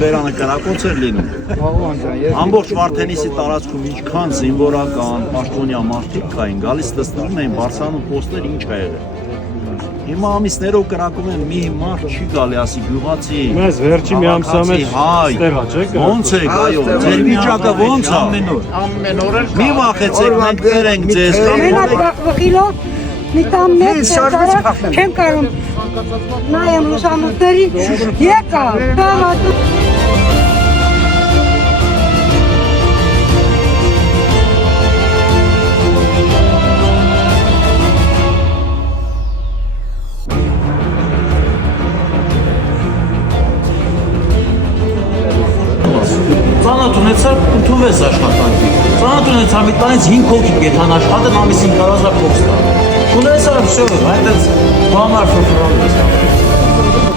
վերանկարակոց էր լինում։ Ամբողջ Վարդենիսի տարածքում ինչքան զինվորական, պաշտոնյա մարդիկ կային, գալիս տեսնում էին բարձրանում պոստեր ինչ ա եղել։ Հիմա ամիսներով կրակում են մի մարդ չի գալի, ասի գյուղացի։ Մեզ վերջի մի ամսա մեջ ստեղ ա, չէ՞։ Ոնց եք, այո, ձեր վիճակը ոնց ա։ Ամեն օր մի վախեցեք, մենք կերենք ձեզ։ Մենակ վախիլով մի տան մեծ չեմ կարում նայեմ լուսամուտներին եկա Ծանոթ ունեցա ընդունվեց աշխատանքի։ Ծանոթ ունեցա մի տանից 5 հոգի գետան աշխատեն ամիս 5000 փոքր կա։ Ունեցա всё, այդպես բամար ֆրոնդես։